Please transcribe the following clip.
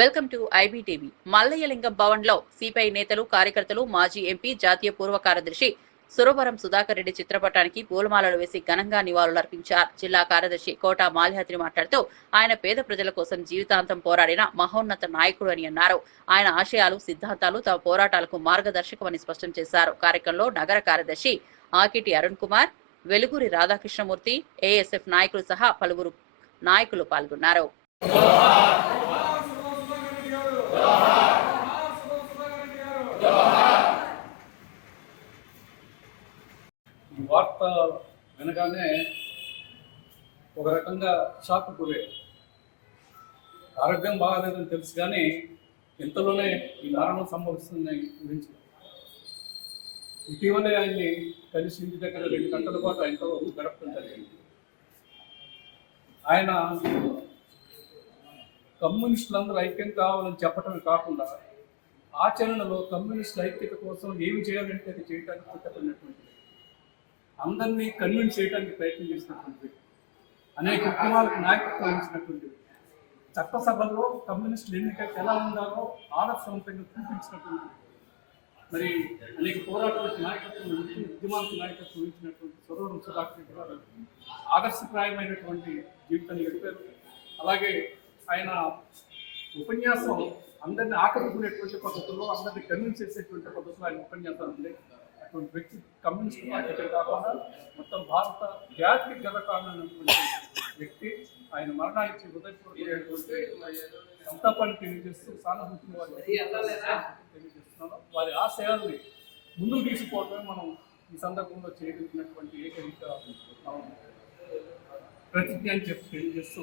Welcome to IBTV. Mallayyalingam భవన్లో CPI నేతలు, కార్యకర్తలు, మాజీ ఎంపీ, జాతీయ పూర్వ కార్యదర్శి సురవరం సుధాకర్ రెడ్డి చిత్రపటానికి పూలమాలలు వేసి ఘనంగా నివాళులర్పించారు. జిల్లా కార్యదర్శి కోట మాల్యాద్రి మాట్లాడుతూ ఆయన పేద ప్రజల కోసం జీవితాంతం పోరాడిన మహోన్నత నాయకుడు అని అన్నారు. ఆయన ఆశయాలు, సిద్ధాంతాలు తమ పోరాటాలకు మార్గదర్శకమని స్పష్టం చేశారు. కార్యక్రమంలో నగర కార్యదర్శి ఆకిటి అరుణ్ కుమార్, వెలుగురి రాధాకృష్ణమూర్తి, ఏఎస్ఎఫ్ నాయకులు సహా పలువురు నాయకులు పాల్గొన్నారు. ఈ వార్త వినగానే ఒక రకంగా షాక్ గురయ్యారు. ఆరోగ్యం బాగాలేదని తెలుసు కానీ ఇంతలోనే ఈ మరణం సంభవిస్తుందని గురించి ఇటీవలే ఆయన్ని కలిసి ఇంటి దగ్గర 2 గంటల పాటు ఆయనతో గడపడం జరిగింది. ఆయన కమ్యూనిస్టులందరూ ఐక్యం కావాలని చెప్పటమే కాకుండా ఆచరణలో కమ్యూనిస్టుల ఐక్యత కోసం ఏమి చేయాలంటే అది చేయడానికి సిద్ధపడినటువంటి, అందరినీ కన్విన్స్ చేయడానికి ప్రయత్నం చేసినటువంటి, అనేక ఉద్యమాలకు నాయకత్వం వహించినటువంటి, చట్టసభల్లో కమ్యూనిస్టులు ఎన్నికలకు ఎలా ఉండాలో ఆదర్శవంతంగా చూపించినటువంటి, మరి అనేక పోరాటాలకు నాయకత్వం వహించి ఉద్యమాలకు నాయకత్వం వహించినటువంటి సురవరం సుధాకర్ రెడ్డి గారు ఆదర్శప్రాయమైనటువంటి జీవితాన్ని గడిపారు. అలాగే ఆయన ఉపన్యాసం అందరినీ ఆకట్టుకునేటువంటి పద్ధతుల్లో, అందరినీ కన్విన్స్ చేసేటువంటి పద్ధతిలో ఆయన ఉపన్యాసాలు ఉన్నాయి. అటువంటి వ్యక్తి కమ్యూనిస్ట్ పార్టీకే కాకుండా మొత్తం భారత జాతికి గర్వకారణమైనటువంటి వ్యక్తి. ఆయన మరణానికి హృదయపూర్వకమైనటువంటి సంతాపాన్ని తెలియజేస్తూ, సానుభూతిని తెలియజేస్తున్నాను. వారి ఆశయాల్ని ముందుకు తీసుకుపోవడమే మనం ఈ సందర్భంలో చేయగలిగినటువంటి ఏకైక ప్రతిజ్ఞ అని చెప్పి తెలియజేస్తూ